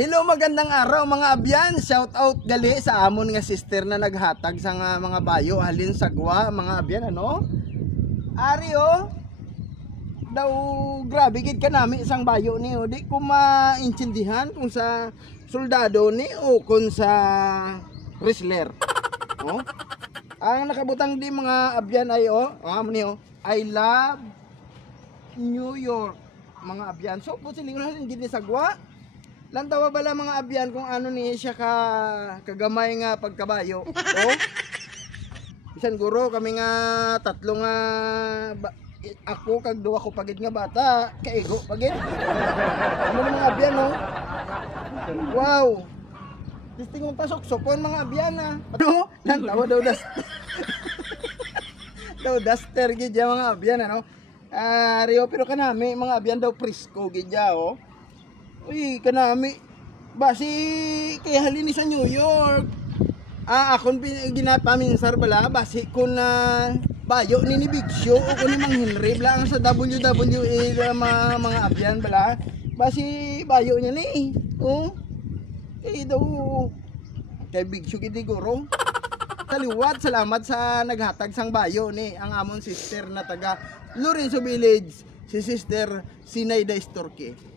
Hello, magandang araw mga abyan. Shout out gali sa amon nga sister na naghatag sa mga bayo halin sagwa mga abyan ano. Ari daw grabe gid kanami isang bayo ni di ko maintindihan kung sa soldado ni o kung sa wrestler. Ang nakabutang di mga abyan ay I love New York mga abyan. So po siling na gid ni sagwa. Lantawa bala mga abyan kung ano ni siya kagamay nga pagkabayo. Bisan guro kami nga tatlo nga ako kag duwa ko pagid nga bata, kaigo pagid. Ano mga abyan Wow. Distingong pasok sopon mga abyan Lantawa daw daw duster gid mga abyan Rio pero kanami mga abyan daw Frisco gid Uy, kanami. Basi kaya halini sa New York. Akon ginapaminsar bala basi kun bayo ni Big Show o kun ni Mang Henry bala sa WWE mga abyan bala. Basi bayo niya ni. Daw kay Big Show gid guro. Saliwat, salamat sa naghatag sang bayo ni ang amon sister na taga Lorenzo Village, si Sister Sinayda Storke.